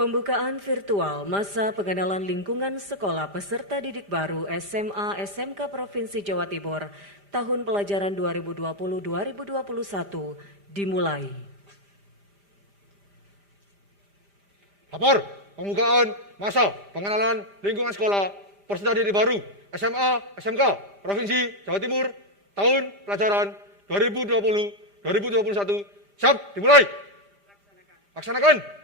Pembukaan virtual masa pengenalan lingkungan sekolah peserta didik baru SMA SMK Provinsi Jawa Timur tahun pelajaran 2020-2021 dimulai. Lapor pembukaan masa pengenalan lingkungan sekolah peserta didik baru SMA SMK Provinsi Jawa Timur tahun pelajaran 2020-2021 siap dimulai. Laksanakan.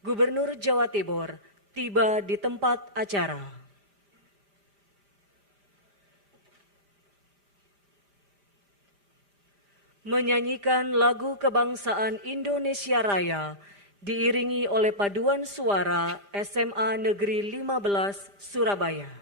Gubernur Jawa Timur tiba di tempat acara. Menyanyikan lagu kebangsaan Indonesia Raya diiringi oleh paduan suara SMA Negeri 15 Surabaya.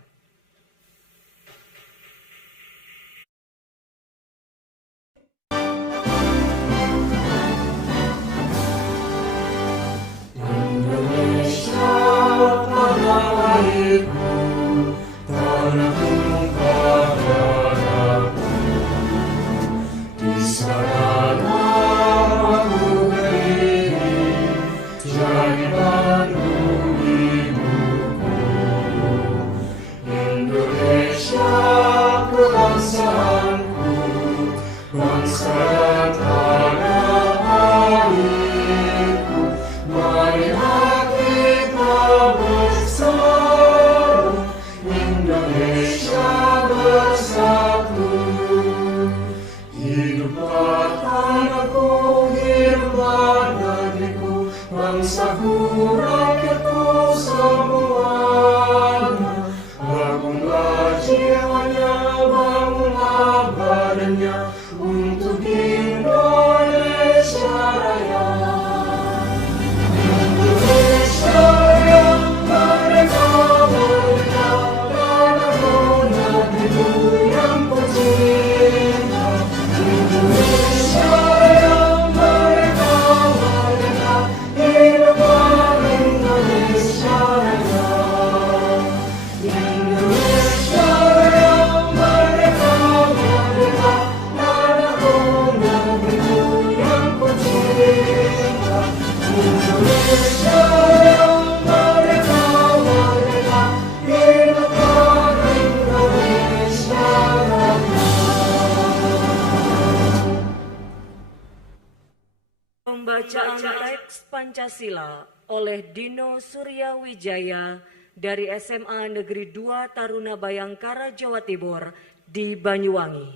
Pembacaan teks Pancasila oleh Dino Suryawijaya dari SMA Negeri 2 Taruna Bayangkara, Jawa Timur di Banyuwangi.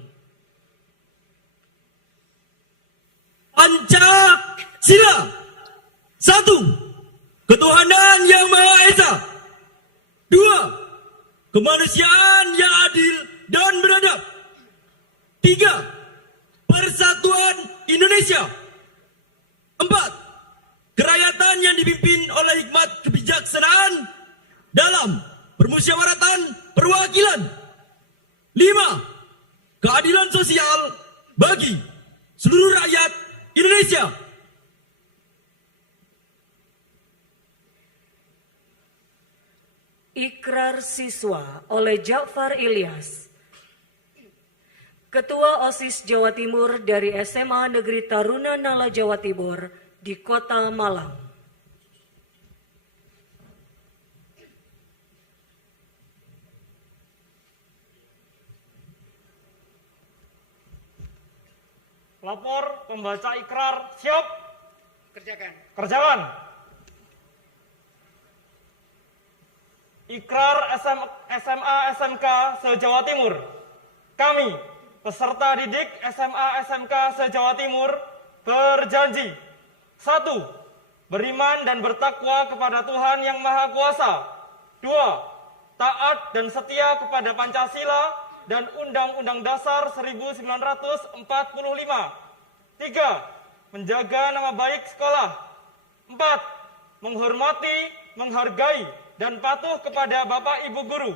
Pancasila. 1. Ketuhanan yang Maha Esa. 2. Kemanusiaan yang adil dan beradab. 3. Persatuan Indonesia. 4. Kerakyatan yang dipimpin oleh hikmat kebijaksanaan dalam permusyawaratan perwakilan. 5. Keadilan sosial bagi seluruh rakyat Indonesia. Ikrar siswa oleh Ja'far Ilyas. Ketua OSIS Jawa Timur dari SMA Negeri Taruna Nala Jawa Timur di Kota Malang. Lapor pembaca ikrar siap. Kerjakan. Ikrar SMA SMK se-Jawa Timur. Kami, peserta didik SMA SMK se-Jawa Timur, berjanji. 1. Beriman dan bertakwa kepada Tuhan Yang Maha Kuasa. 2. Taat dan setia kepada Pancasila dan Undang-Undang Dasar 1945. 3. Menjaga nama baik sekolah. 4. Menghormati, menghargai, dan patuh kepada Bapak Ibu Guru.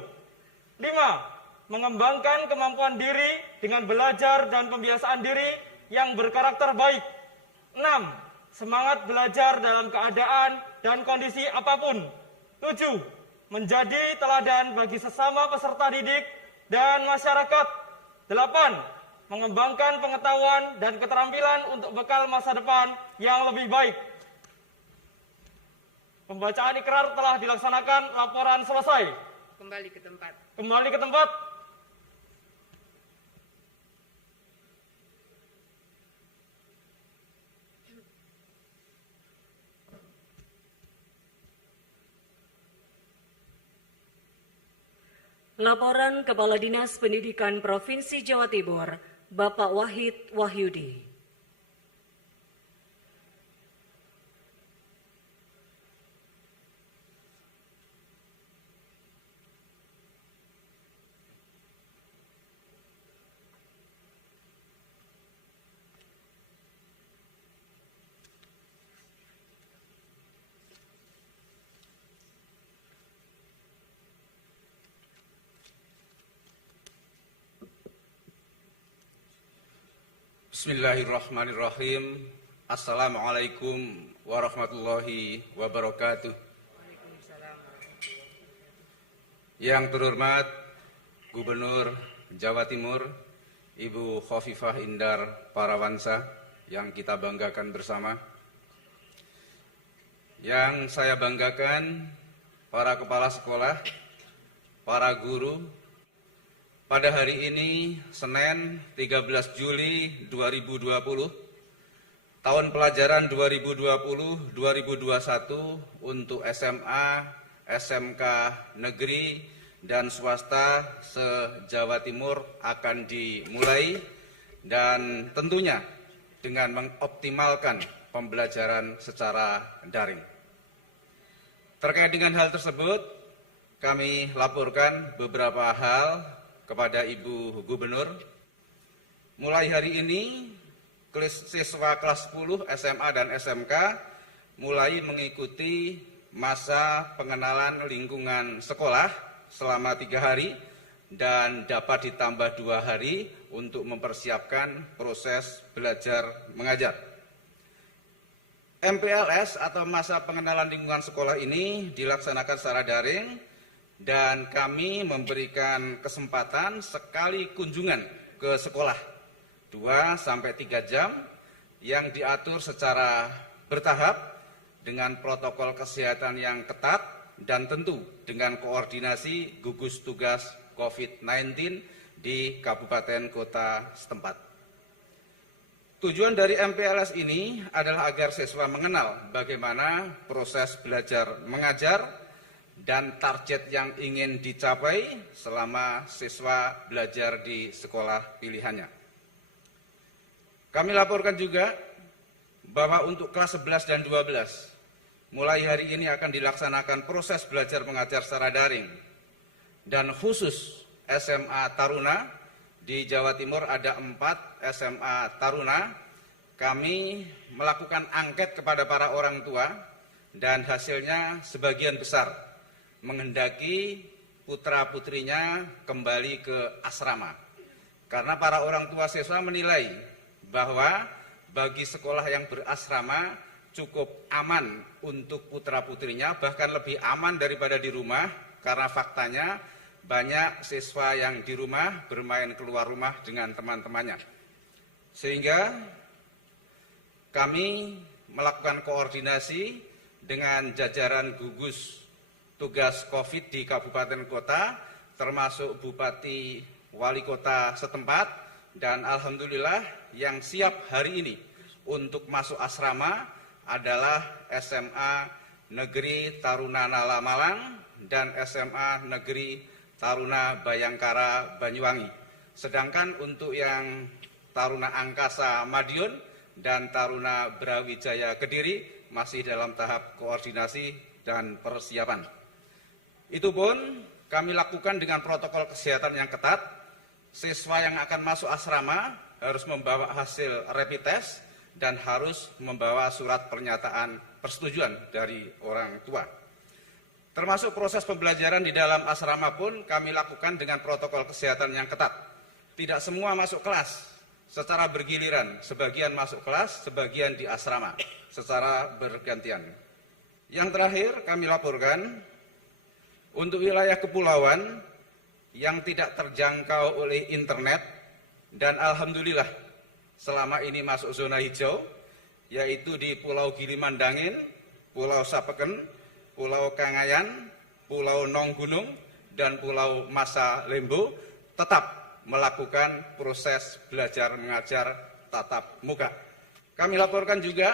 5. Mengembangkan kemampuan diri dengan belajar dan pembiasaan diri yang berkarakter baik. 6. Semangat belajar dalam keadaan dan kondisi apapun. 7. Menjadi teladan bagi sesama peserta didik dan masyarakat. 8. Mengembangkan pengetahuan dan keterampilan untuk bekal masa depan yang lebih baik. Pembacaan ikrar telah dilaksanakan, laporan selesai. Kembali ke tempat. Kembali ke tempat. Laporan Kepala Dinas Pendidikan Provinsi Jawa Timur, Bapak Wahid Wahyudi. Bismillahirrahmanirrahim. Assalamualaikum warahmatullahi wabarakatuh. Yang terhormat Gubernur Jawa Timur, Ibu Khofifah Indar Parawansa, yang kita banggakan bersama. Yang saya banggakan para kepala sekolah, para guru. Pada hari ini, Senin 13 Juli 2020, tahun pelajaran 2020-2021 untuk SMA, SMK negeri, dan swasta se-Jawa Timur akan dimulai, dan tentunya dengan mengoptimalkan pembelajaran secara daring. Terkait dengan hal tersebut, kami laporkan beberapa hal kepada Ibu Gubernur. Mulai hari ini, siswa kelas 10 SMA dan SMK mulai mengikuti masa pengenalan lingkungan sekolah selama 3 hari dan dapat ditambah 2 hari untuk mempersiapkan proses belajar mengajar. MPLS atau masa pengenalan lingkungan sekolah ini dilaksanakan secara daring, dan kami memberikan kesempatan sekali kunjungan ke sekolah 2-3 jam yang diatur secara bertahap dengan protokol kesehatan yang ketat dan tentu dengan koordinasi gugus tugas COVID-19 di kabupaten kota setempat. Tujuan dari MPLS ini adalah agar siswa mengenal bagaimana proses belajar mengajar dan target yang ingin dicapai selama siswa belajar di sekolah pilihannya. Kami laporkan juga bahwa untuk kelas 11 dan 12, mulai hari ini akan dilaksanakan proses belajar mengajar secara daring. Dan khusus SMA Taruna, di Jawa Timur ada 4 SMA Taruna, kami melakukan angket kepada para orang tua, dan hasilnya sebagian besar menghendaki putra-putrinya kembali ke asrama. Karena para orang tua siswa menilai bahwa bagi sekolah yang berasrama cukup aman untuk putra-putrinya, bahkan lebih aman daripada di rumah, karena faktanya banyak siswa yang di rumah bermain keluar rumah dengan teman-temannya. Sehingga kami melakukan koordinasi dengan jajaran gugus tugas COVID di kabupaten kota, termasuk Bupati Wali Kota setempat, dan alhamdulillah yang siap hari ini untuk masuk asrama adalah SMA Negeri Taruna Nala Malang dan SMA Negeri Taruna Bayangkara Banyuwangi. Sedangkan untuk yang Taruna Angkasa Madiun dan Taruna Brawijaya Kediri masih dalam tahap koordinasi dan persiapan. Itu pun kami lakukan dengan protokol kesehatan yang ketat. Siswa yang akan masuk asrama harus membawa hasil rapid test dan harus membawa surat pernyataan persetujuan dari orang tua. Termasuk proses pembelajaran di dalam asrama pun kami lakukan dengan protokol kesehatan yang ketat. Tidak semua masuk kelas secara bergiliran, sebagian masuk kelas, sebagian di asrama secara bergantian. Yang terakhir kami laporkan, untuk wilayah kepulauan yang tidak terjangkau oleh internet, dan alhamdulillah selama ini masuk zona hijau, yaitu di Pulau Gili Mandangin, Pulau Sapeken, Pulau Kangayan, Pulau Nonggunung, dan Pulau Masa Lembo tetap melakukan proses belajar mengajar tatap muka. Kami laporkan juga,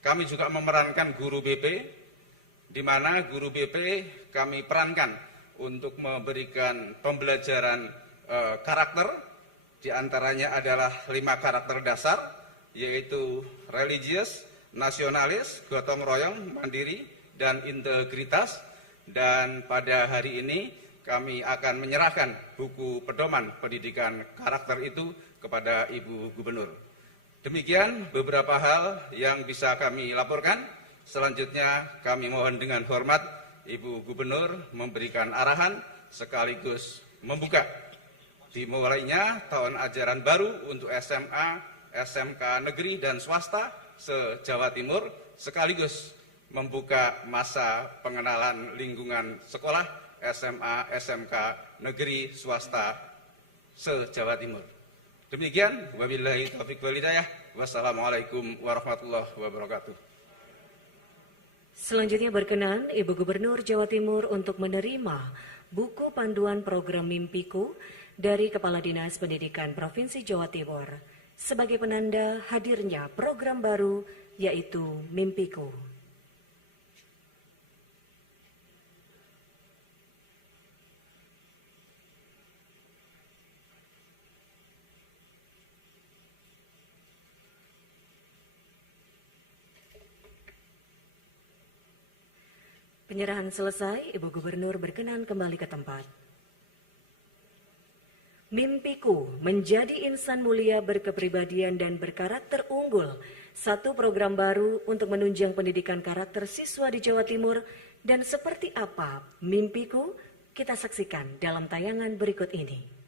kami juga memerankan guru BP, di mana guru BP kami perankan untuk memberikan pembelajaran karakter, di antaranya adalah 5 karakter dasar, yaitu religius, nasionalis, gotong royong, mandiri, dan integritas. Dan pada hari ini kami akan menyerahkan buku pedoman pendidikan karakter itu kepada Ibu Gubernur. Demikian beberapa hal yang bisa kami laporkan. Selanjutnya kami mohon dengan hormat Ibu Gubernur memberikan arahan sekaligus membuka dimulainya tahun ajaran baru untuk SMA, SMK negeri dan swasta se-Jawa Timur, sekaligus membuka masa pengenalan lingkungan sekolah SMA, SMK negeri swasta se-Jawa Timur. Demikian, wabillahi taufiq wal hidayah. Wassalamualaikum warahmatullahi wabarakatuh. Selanjutnya berkenan Ibu Gubernur Jawa Timur untuk menerima buku panduan program Mimpiku dari Kepala Dinas Pendidikan Provinsi Jawa Timur sebagai penanda hadirnya program baru yaitu Mimpiku. Penyerahan selesai, Ibu Gubernur berkenan kembali ke tempat. Mimpiku menjadi insan mulia berkepribadian dan berkarakter unggul. Satu program baru untuk menunjang pendidikan karakter siswa di Jawa Timur. Dan seperti apa mimpiku? Kita saksikan dalam tayangan berikut ini.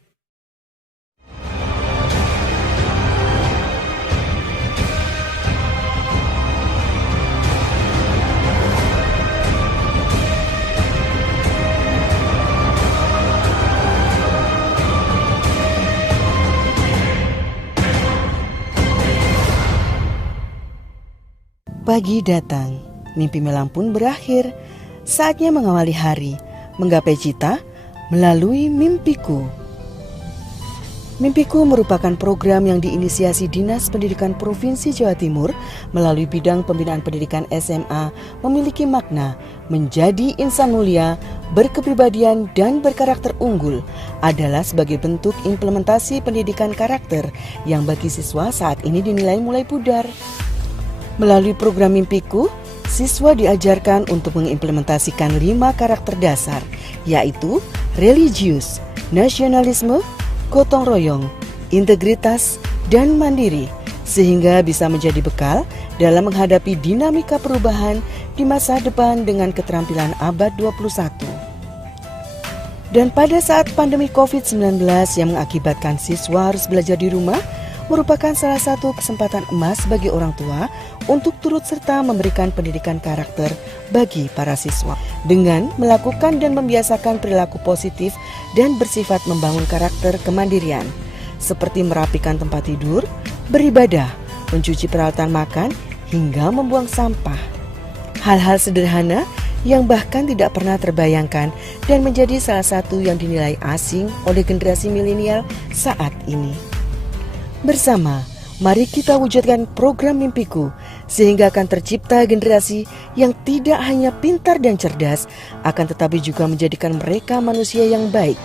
Pagi datang, mimpi malam pun berakhir. Saatnya mengawali hari, menggapai cita melalui Mimpiku. Mimpiku merupakan program yang diinisiasi Dinas Pendidikan Provinsi Jawa Timur melalui bidang pembinaan pendidikan SMA, memiliki makna menjadi insan mulia, berkepribadian dan berkarakter unggul adalah sebagai bentuk implementasi pendidikan karakter yang bagi siswa saat ini dinilai mulai pudar. Melalui program Mimpiku, siswa diajarkan untuk mengimplementasikan 5 karakter dasar, yaitu religius, nasionalisme, gotong royong, integritas, dan mandiri, sehingga bisa menjadi bekal dalam menghadapi dinamika perubahan di masa depan dengan keterampilan abad 21. Dan pada saat pandemi COVID-19 yang mengakibatkan siswa harus belajar di rumah, merupakan salah satu kesempatan emas bagi orang tua untuk turut serta memberikan pendidikan karakter bagi para siswa dengan melakukan dan membiasakan perilaku positif dan bersifat membangun karakter kemandirian seperti merapikan tempat tidur, beribadah, mencuci peralatan makan, hingga membuang sampah. Hal-hal sederhana yang bahkan tidak pernah terbayangkan dan menjadi salah satu yang dinilai asing oleh generasi milenial saat ini. Bersama, mari kita wujudkan program Mimpiku sehingga akan tercipta generasi yang tidak hanya pintar dan cerdas, akan tetapi juga menjadikan mereka manusia yang baik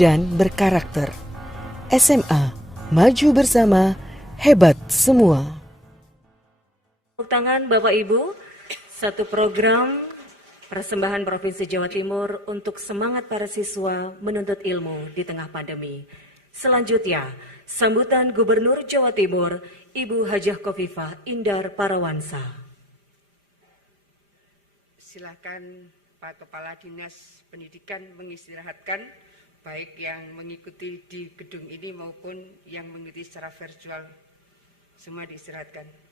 dan berkarakter. SMA, maju bersama, hebat semua. Tepuk tangan Bapak Ibu, satu program persembahan Provinsi Jawa Timur untuk semangat para siswa menuntut ilmu di tengah pandemi. Selanjutnya, sambutan Gubernur Jawa Timur, Ibu Hajah Khofifah Indar Parawansa. Silakan Pak Kepala Dinas Pendidikan mengistirahatkan, baik yang mengikuti di gedung ini maupun yang mengikuti secara virtual. Semua diistirahatkan.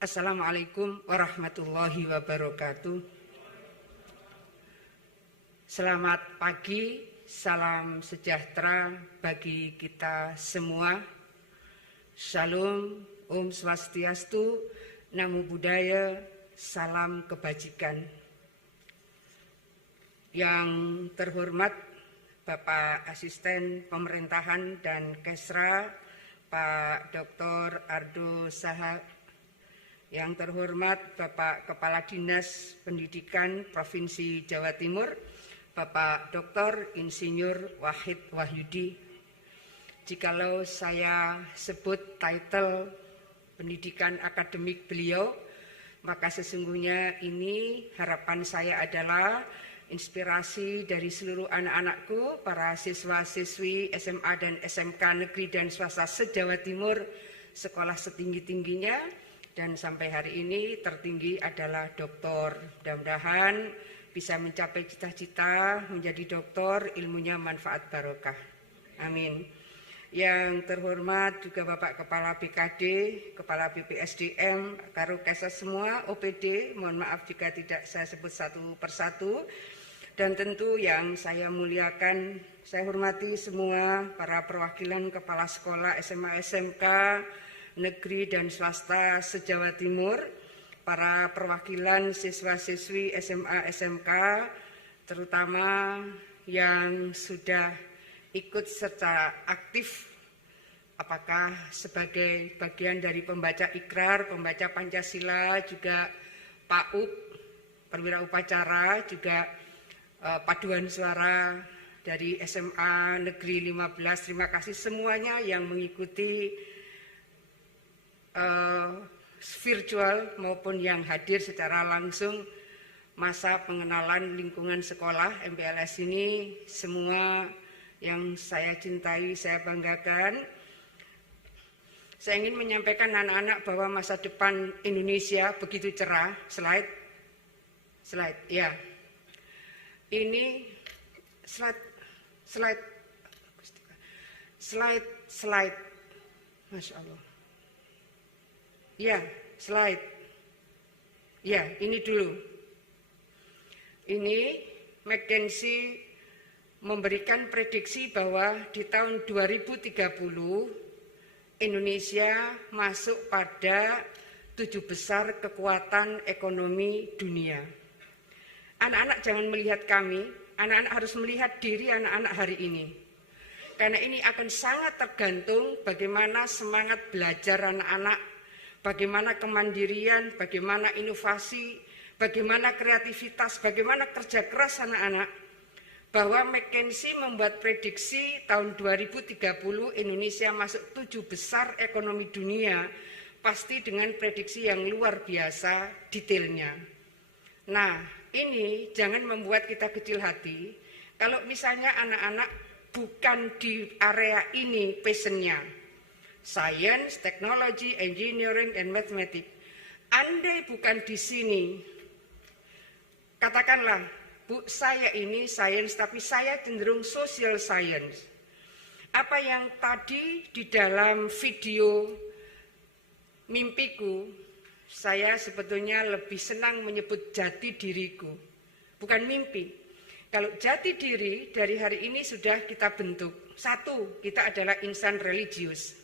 Assalamualaikum warahmatullahi wabarakatuh. Selamat pagi, salam sejahtera bagi kita semua. Shalom, Om Swastiastu, Namo Buddhaya, salam kebajikan. Yang terhormat Bapak Asisten Pemerintahan dan Kesra, Pak Dr. Ardo Saha. Yang terhormat Bapak Kepala Dinas Pendidikan Provinsi Jawa Timur, Bapak Dr. Insinyur Wahid Wahyudi. Jikalau saya sebut title pendidikan akademik beliau, maka sesungguhnya ini harapan saya adalah inspirasi dari seluruh anak-anakku, para siswa-siswi SMA dan SMK negeri dan swasta se-Jawa Timur, sekolah setinggi-tingginya, dan sampai hari ini tertinggi adalah doktor. Mudah-mudahan bisa mencapai cita-cita menjadi doktor, ilmunya manfaat barokah. Amin. Yang terhormat juga Bapak Kepala BKD, Kepala BPSDM, Karukesa semua, OPD, mohon maaf jika tidak saya sebut satu persatu. Dan tentu yang saya muliakan, saya hormati semua para perwakilan kepala sekolah SMA SMK, negeri dan swasta se-Jawa Timur, para perwakilan siswa-siswi SMA SMK, terutama yang sudah ikut secara aktif, apakah sebagai bagian dari pembaca ikrar, pembaca Pancasila, juga PAUP, perwira upacara, juga paduan suara dari SMA Negeri 15. Terima kasih semuanya yang mengikuti virtual maupun yang hadir secara langsung masa pengenalan lingkungan sekolah MPLS ini. Semua yang saya cintai, saya banggakan. Saya ingin menyampaikan anak-anak bahwa masa depan Indonesia begitu cerah. Slide, ya. Ini slide. Masya Allah. Ya, slide. Ya, ini dulu. Ini McKinsey memberikan prediksi bahwa di tahun 2030 Indonesia masuk pada 7 besar kekuatan ekonomi dunia. Anak-anak jangan melihat kami, anak-anak harus melihat diri anak-anak hari ini. Karena ini akan sangat tergantung bagaimana semangat belajar anak-anak, bagaimana kemandirian, bagaimana inovasi, bagaimana kreativitas, bagaimana kerja keras anak-anak. Bahwa McKinsey membuat prediksi tahun 2030 Indonesia masuk 7 besar ekonomi dunia, pasti dengan prediksi yang luar biasa detailnya. Nah, ini jangan membuat kita kecil hati. Kalau misalnya anak-anak bukan di area ini passionnya, science, technology, engineering, and mathematics. Andai bukan di sini, katakanlah, Bu, saya ini science, tapi saya cenderung social science. Apa yang tadi di dalam video mimpiku, saya sebetulnya lebih senang menyebut jati diriku, bukan mimpi. Kalau jati diri dari hari ini sudah kita bentuk. 1, kita adalah insan religius.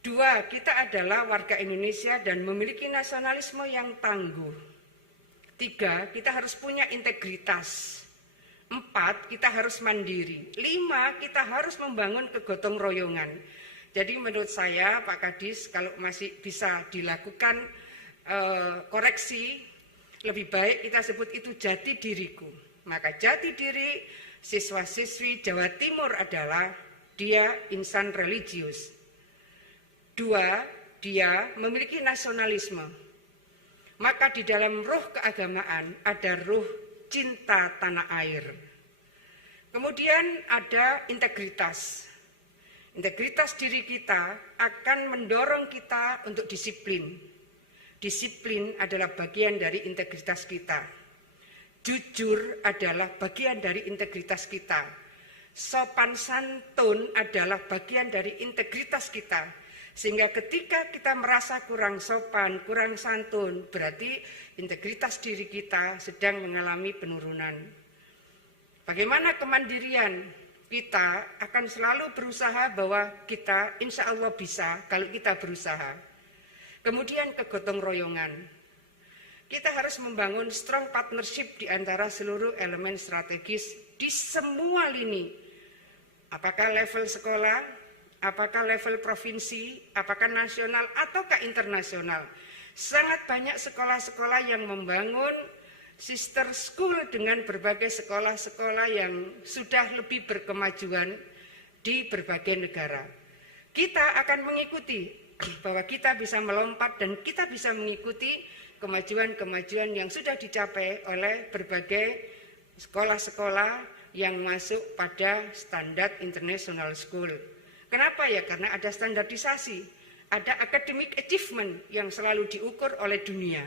2, kita adalah warga Indonesia dan memiliki nasionalisme yang tangguh. 3, kita harus punya integritas. 4, kita harus mandiri. 5, kita harus membangun kegotong royongan. Jadi menurut saya Pak Kadis, kalau masih bisa dilakukan koreksi, lebih baik kita sebut itu jati diriku. Maka jati diri siswa-siswi Jawa Timur adalah dia insan religius. 2, dia memiliki nasionalisme. Maka di dalam ruh keagamaan ada ruh cinta tanah air. Kemudian ada integritas. Integritas diri kita akan mendorong kita untuk disiplin. Disiplin adalah bagian dari integritas kita. Jujur adalah bagian dari integritas kita. Sopan santun adalah bagian dari integritas kita. Sehingga ketika kita merasa kurang sopan, kurang santun, berarti integritas diri kita sedang mengalami penurunan. Bagaimana kemandirian? kita akan selalu berusaha bahwa kita insya Allah bisa kalau kita berusaha. Kemudian kegotong royongan. Kita harus membangun strong partnership di antara seluruh elemen strategis di semua lini. Apakah level sekolah, apakah level provinsi, apakah nasional ataukah internasional. Sangat banyak sekolah-sekolah yang membangun sister school dengan berbagai sekolah-sekolah yang sudah lebih berkemajuan di berbagai negara. Kita akan mengikuti bahwa kita bisa melompat dan kita bisa mengikuti kemajuan-kemajuan yang sudah dicapai oleh berbagai sekolah-sekolah yang masuk pada standar international school. Kenapa ya? Karena ada standarisasi, ada academic achievement yang selalu diukur oleh dunia.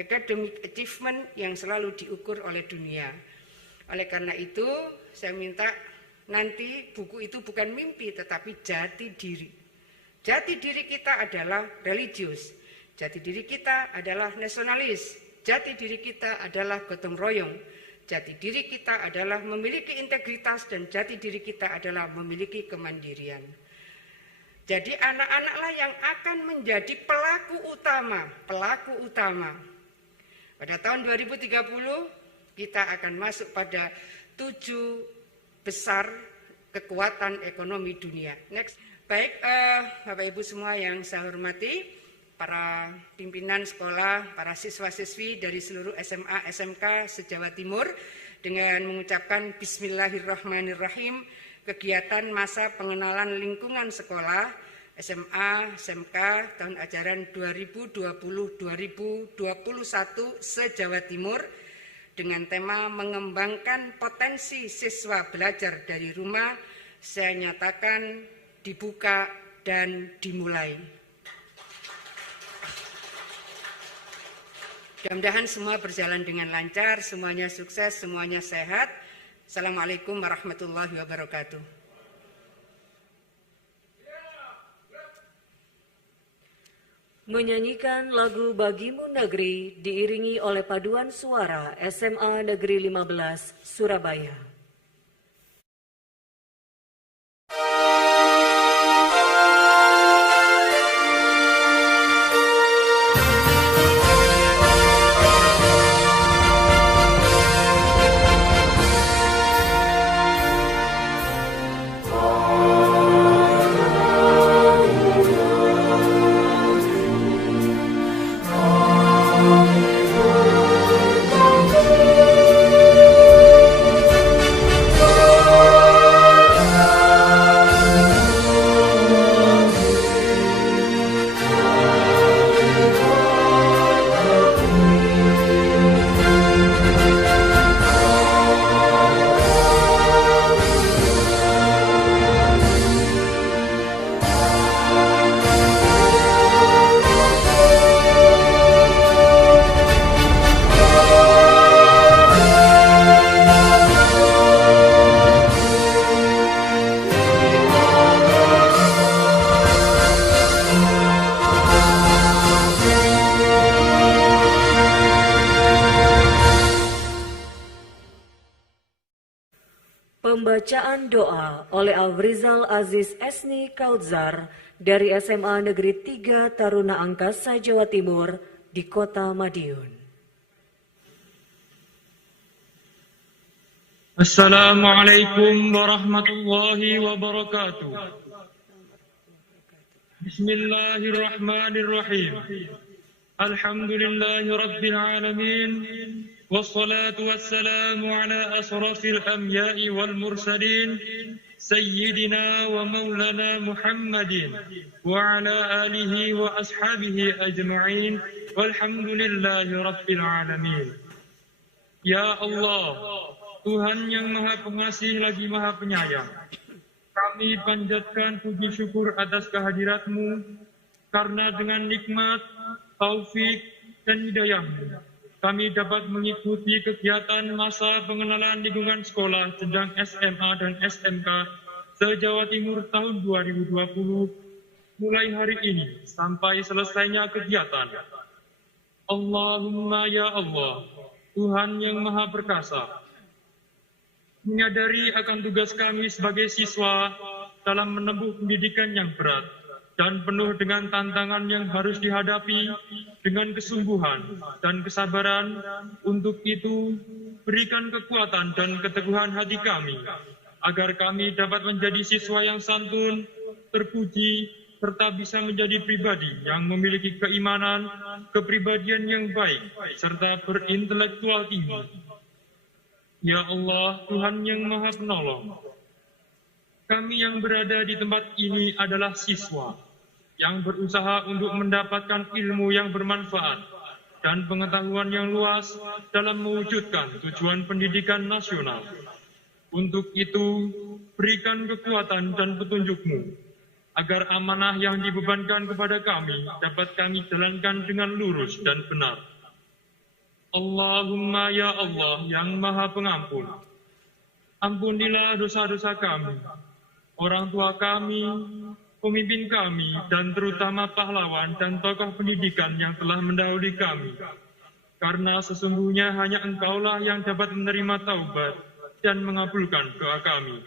Academic achievement yang selalu diukur oleh dunia. Oleh karena itu, saya minta nanti buku itu bukan mimpi tetapi jati diri. Jati diri kita adalah religius. Jati diri kita adalah nasionalis. Jati diri kita adalah gotong royong. Jati diri kita adalah memiliki integritas dan jati diri kita adalah memiliki kemandirian. Jadi anak-anaklah yang akan menjadi pelaku utama. Pada tahun 2030 kita akan masuk pada 7 besar kekuatan ekonomi dunia. Next. Baik, Bapak Ibu semua yang saya hormati, para pimpinan sekolah, para siswa-siswi dari seluruh SMA, SMK se-Jawa Timur, dengan mengucapkan Bismillahirrahmanirrahim, kegiatan masa pengenalan lingkungan sekolah SMA, SMK tahun ajaran 2020-2021 se-Jawa Timur dengan tema mengembangkan potensi siswa belajar dari rumah, saya nyatakan dibuka dan dimulai. Mudah-mudahan semua berjalan dengan lancar, semuanya sukses, semuanya sehat. Assalamualaikum warahmatullahi wabarakatuh. Menyanyikan lagu Bagimu Negeri diiringi oleh paduan suara SMA Negeri 15 Surabaya. Pembacaan doa oleh Afrizal Aziz Esni Kaudzar dari SMA Negeri 3 Taruna Angkasa Jawa Timur di Kota Madiun. Assalamualaikum warahmatullahi wabarakatuh. Bismillahirrahmanirrahim. Alhamdulillahi rabbil alamin. Wassalatu wassalamu ala asrafil anbiya'i wal mursalin sayyidina wa maulana Muhammadin wa ala alihi wa ashabihi ajma'in walhamdulillahi rabbil alamin. Ya Allah, Tuhan yang Maha Pengasih lagi Maha Penyayang, kami panjatkan puji syukur atas kehadirat-Mu karena dengan nikmat, taufik dan hidayah-Mu kami dapat mengikuti kegiatan masa pengenalan lingkungan sekolah jenjang SMA dan SMK se-Jawa Timur tahun 2020 mulai hari ini sampai selesainya kegiatan. Allahumma ya Allah, Tuhan yang Maha Perkasa, menyadari akan tugas kami sebagai siswa dalam menempuh pendidikan yang berat dan penuh dengan tantangan yang harus dihadapi dengan kesungguhan dan kesabaran. Untuk itu, berikan kekuatan dan keteguhan hati kami, agar kami dapat menjadi siswa yang santun, terpuji, serta bisa menjadi pribadi yang memiliki keimanan, kepribadian yang baik, serta berintelektual tinggi. Ya Allah, Tuhan yang Maha Penolong, kami yang berada di tempat ini adalah siswa yang berusaha untuk mendapatkan ilmu yang bermanfaat dan pengetahuan yang luas dalam mewujudkan tujuan pendidikan nasional. Untuk itu, berikan kekuatan dan petunjuk-Mu, agar amanah yang dibebankan kepada kami dapat kami jalankan dengan lurus dan benar. Allahumma ya Allah yang Maha Pengampun, ampunilah dosa-dosa kami, orang tua kami, pemimpin kami, dan terutama pahlawan dan tokoh pendidikan yang telah mendahului kami. Karena sesungguhnya hanya Engkaulah yang dapat menerima taubat dan mengabulkan doa kami.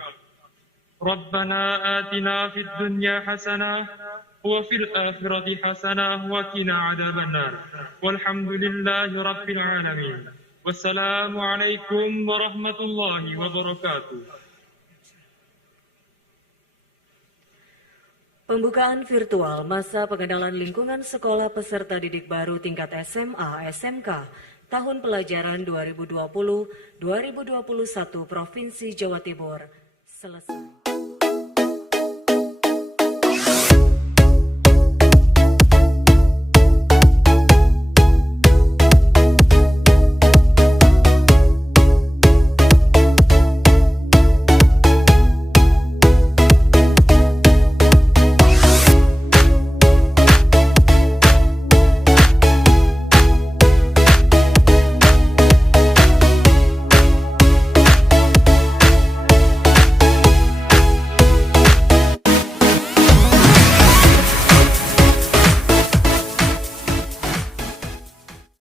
Rabbana atina fid dunya hasanah wa fil akhirati hasanah wa qina adzabannar. Walhamdulillahi rabbil alamin. Wassalamualaikum warahmatullahi wabarakatuh. Pembukaan virtual masa pengenalan lingkungan sekolah peserta didik baru tingkat SMA SMK tahun pelajaran 2020-2021 Provinsi Jawa Timur selesai.